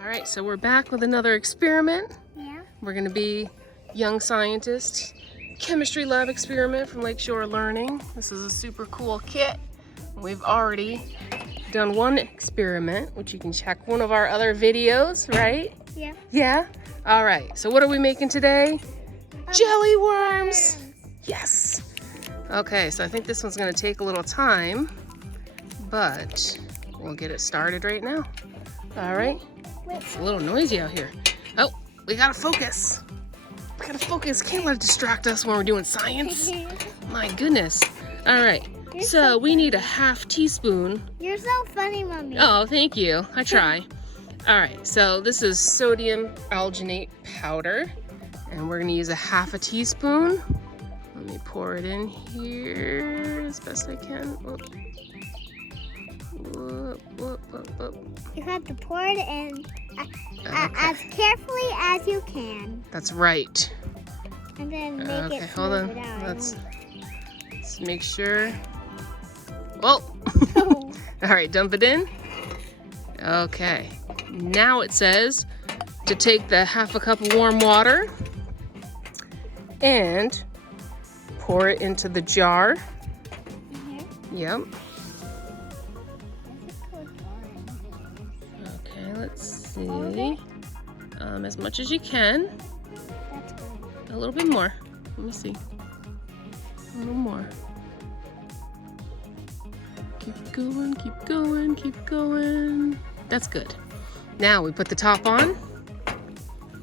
All right, so we're back with another experiment. Yeah. We're gonna be young scientists. Chemistry lab experiment from Lakeshore Learning. This is a super cool kit. We've already done one experiment, which you can check one of our other videos, right? Yeah. Yeah? All right, so what are we making today? Jelly worms. Yes. Okay, so I think this one's gonna take a little time, but we'll get it started right now. All right. It's a little noisy out here. Oh, we gotta focus. We gotta focus. Can't let it distract us when we're doing science. My goodness. All right. So we need a ½ teaspoon. You're so funny, Mommy. Oh, thank you. I try. All right. So this is sodium alginate powder, and we're gonna use a ½ teaspoon. Let me pour it in here as best I can. Whoop. Whoop, whoop, whoop, whoop. You have to pour it in as carefully as you can. That's right. And then make it hold on. smooth out. Let's make sure. Whoa. All right, dump it in. Okay. Now it says to take the ½ cup of warm water and pour it into the jar. Yep. Okay, let's see. As much as you can. That's good. A little bit more. Let me see. A little more. Keep going, keep going, keep going. That's good. Now we put the top on.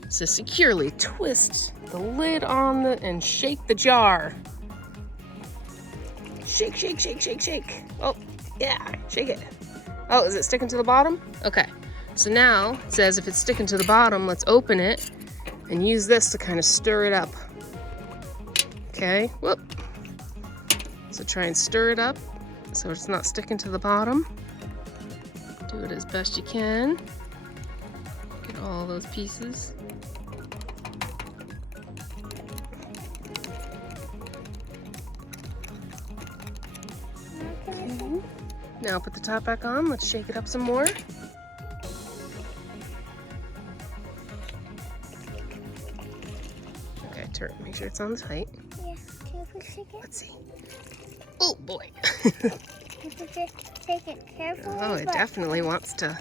So securely twist the lid on and shake the jar. Shake, shake, shake, shake, shake. Oh, yeah, shake it. Oh, is it sticking to the bottom? Okay. So now it says if it's sticking to the bottom, let's open it and use this to kind of stir it up. Okay, whoop. So try and stir it up so it's not sticking to the bottom. Do it as best you can. Get all those pieces. Okay. Now put the top back on. Let's shake it up some more. Okay, turn. Make sure it's on tight. Yeah. Can you please shake it? Let's see. Oh boy. You have to shake it carefully. Oh, it definitely wants to.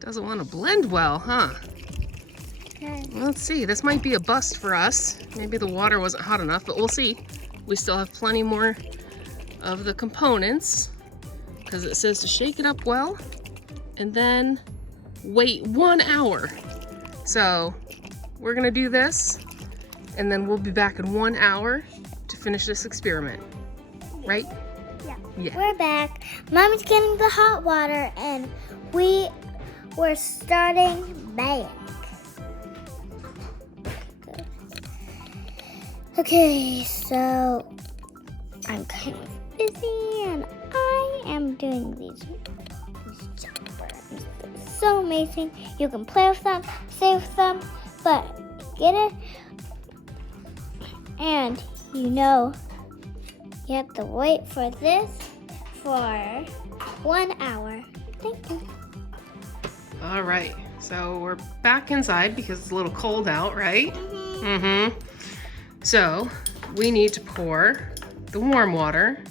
Doesn't want to blend well, huh? Okay. Let's see. This might be a bust for us. Maybe the water wasn't hot enough, but we'll see. We still have plenty more of the components because it says to shake it up well and then wait 1 hour. So we're gonna do this and then we'll be back in 1 hour to finish this experiment, right? Yeah. Yeah. We're back. Mommy's getting the hot water and we're starting back. Okay, so I'm kind of busy and I am doing these choppers. So amazing. You can play with them, save with them, but get it. And you know, you have to wait for this for 1 hour. Thank you. All right. So we're back inside because it's a little cold out, right? Mm-hmm. So we need to pour the warm water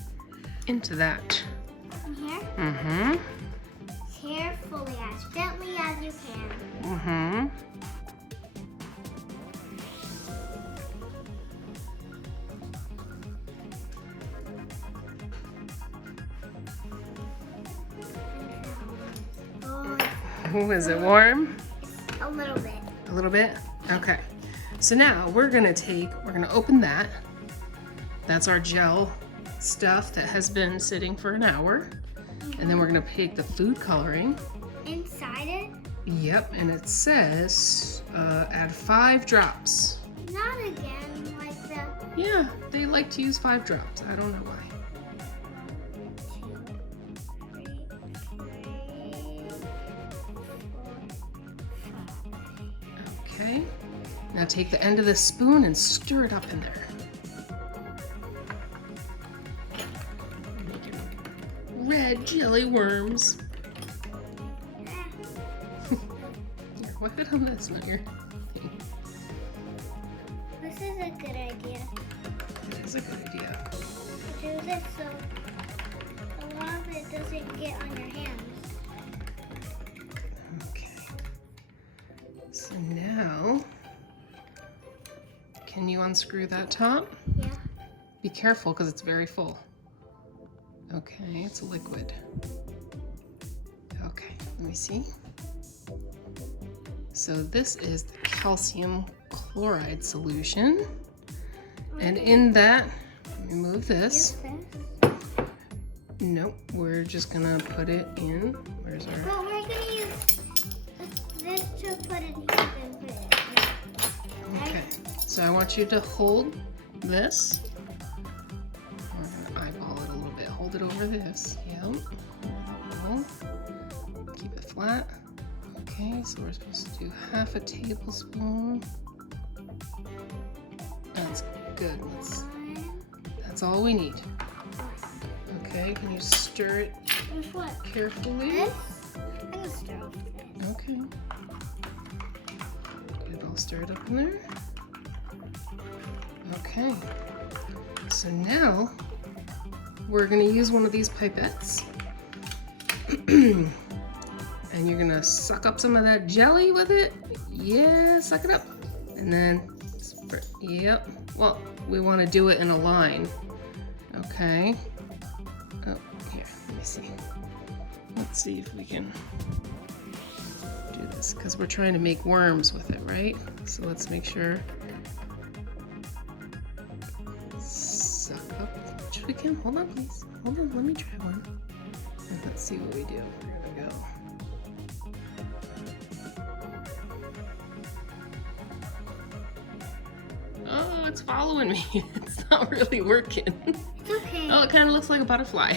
into that. Here. Mm-hmm. Carefully, as gently as you can. Mm-hmm. Oh, is it warm? A little bit. A little bit? Okay. So now we're gonna open that. That's our gel stuff that has been sitting for an hour. And then we're gonna take the food coloring. Inside it? Yep, and it says add 5 drops. Not again, like that. Yeah, they like to use 5 drops. I don't know why. 1, 2, 3, 4, 5. Okay. Now take the end of the spoon and stir it up in there. red jelly worms. Here, wipe it on this, not your thing. This is a good idea. That is a good idea. Do this so a lot of it doesn't get on your hands. Okay. So now, can you unscrew that top? Yeah. Be careful because it's very full. Okay, it's a liquid. Okay, let me see. So this is the calcium chloride solution. And in that, let me move this. Nope, we're just gonna put it in. Where's our... Well, we're gonna use this to put it here and put it here. Okay, so I want you to hold this. We're gonna eyeball it a little bit. Hold it over this. Yep. Keep it flat. Okay, so we're supposed to do half a tablespoon. That's good. That's all we need. Okay, can you stir it With what? carefully? This? I'm gonna stir off this. Okay. Good, I'll stir it up in there. Okay. So now we're gonna use one of these pipettes. And you're gonna suck up some of that jelly with it. Yeah, suck it up. And then, yep. Well, we wanna do it in a line. Okay. Oh, here, let me see. Let's see if we can do this, because we're trying to make worms with it, right? So let's make sure. Suck up which we can. Hold on, please. Hold on, let me try one. And let's see what we do. Here we go. Oh, it's following me. It's not really working. It's okay. Oh, it kind of looks like a butterfly.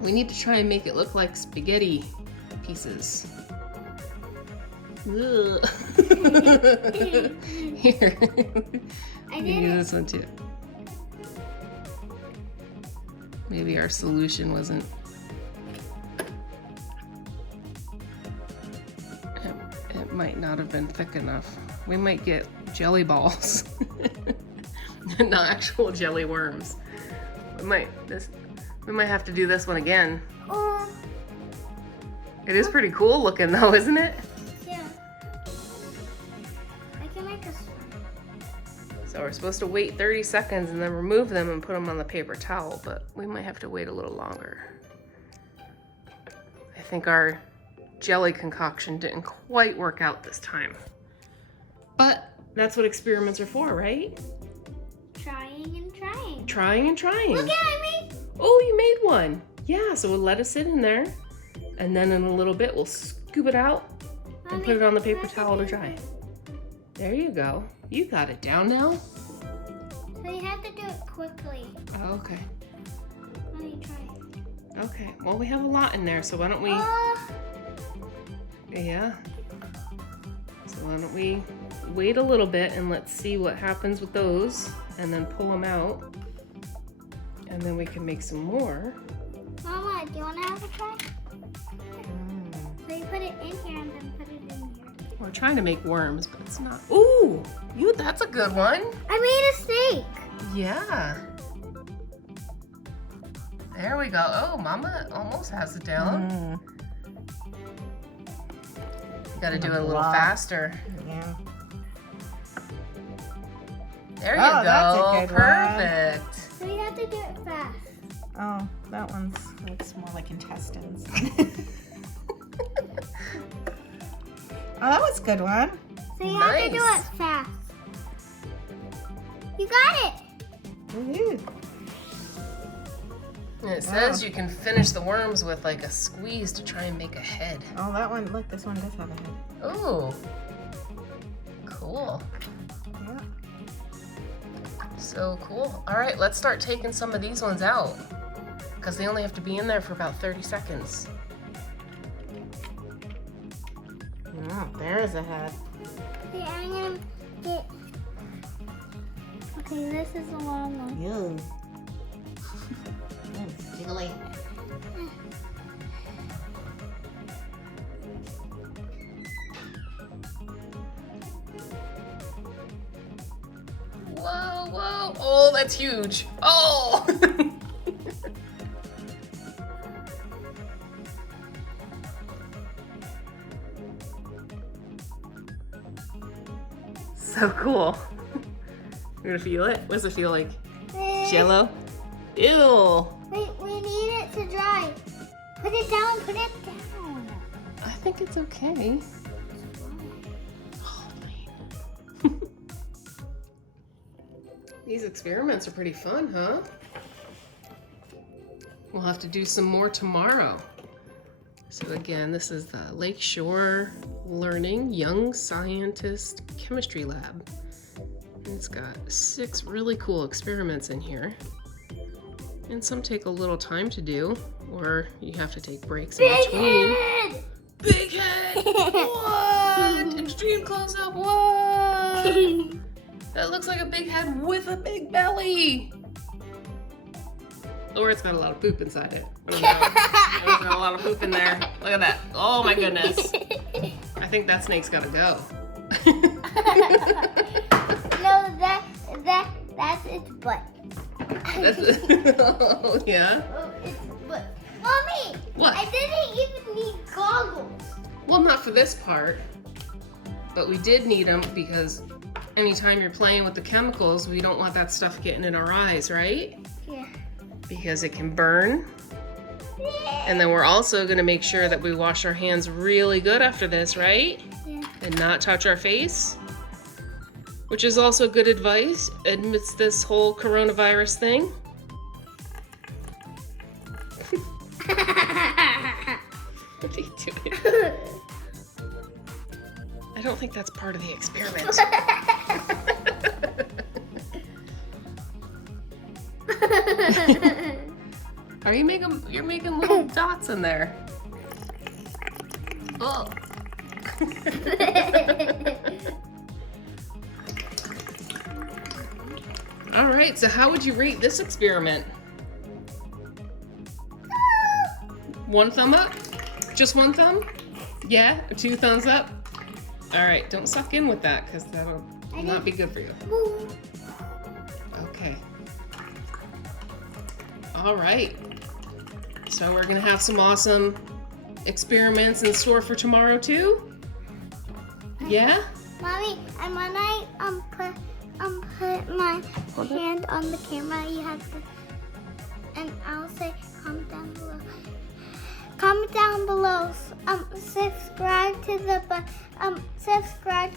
We need to try and make it look like spaghetti pieces. Ugh. Here. I You did do it. this one too. Maybe our solution wasn't. It might not have been thick enough. We might get jelly balls, not actual jelly worms. We might have to do this one again. Oh, It is pretty cool looking though, isn't it? yeah. I can make a slime. So we're supposed to wait 30 seconds and then remove them and put them on the paper towel, but we might have to wait a little longer. I think our jelly concoction didn't quite work out this time. But that's what experiments are for, right? Trying and trying. Trying and trying. Look at I made. Oh, you made one. Yeah, so we'll let it sit in there. And then in a little bit, we'll scoop it out and put it on the paper towel to dry. There you go. You got it down now? So you have to do it quickly. Oh, okay. Let me try. Okay. Well, we have a lot in there, so why don't we... Yeah. So why don't we wait a little bit and let's see what happens with those and then pull them out. And then we can make some more. Mama, do you want to have a try? So you put it in here and then put it in here. We're trying to make worms, but it's not. Ooh, that's a good one. I made a snake. Yeah. There we go. Oh, Mama almost has it down. You gotta do it a little faster. Yeah. There you Oh, go. that's a good one. Perfect. So you have to do it fast. Oh, that one looks more like intestines. Oh, that was a good one. So you have to do Nice. it fast. You got it. Woo-hoo. And it says you can finish the worms with like a squeeze to try and make a head. Oh, that one, look, this one does have a head. Ooh. Cool. Yeah. So cool. All right, let's start taking some of these ones out because they only have to be in there for about 30 seconds. Oh, there's a head. Okay, I'm gonna get. Okay, this is a long one. Ew. tingly. Whoa, whoa. Oh, that's huge. Oh! So cool. You're gonna feel it? What does it feel like? Jello? Ew. Wait, we need it to dry. Put it down, put it down. I think it's okay. Oh, man. These experiments are pretty fun, huh? We'll have to do some more tomorrow. So again, this is the Lakeshore Learning Young Scientist Chemistry Lab. It's got 6 really cool experiments in here. And some take a little time to do, or you have to take breaks in between. Head! Big head! What? Extreme close-up, what? That looks like a big head with a big belly. Or it's got a lot of poop inside it. Oh no. There's got a lot of poop in there. Look at that. Oh my goodness. I think that snake's gotta go. No, that's its butt. Oh, yeah? Oh, its butt. Mommy! What? I didn't even need goggles. Well, not for this part. But we did need them because anytime you're playing with the chemicals, we don't want that stuff getting in our eyes, right? Yeah. Because it can burn. And then we're also going to make sure that we wash our hands really good after this, right? Yeah. And not touch our face. Which is also good advice amidst this whole coronavirus thing. What are you doing? I don't think that's part of the experiment. You're making little dots in there. Oh. All right, so how would you rate this experiment? 1 thumb up? Just 1 thumb? Yeah, or 2 thumbs up? All right, don't suck in with that because that'll not be good for you. Okay. All right. So we're gonna have some awesome experiments in store for tomorrow too? Yeah? Mommy, and when I put my hand on the camera, you have to, and I'll say comment down below. Comment down below. Subscribe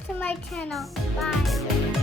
to my channel. Bye.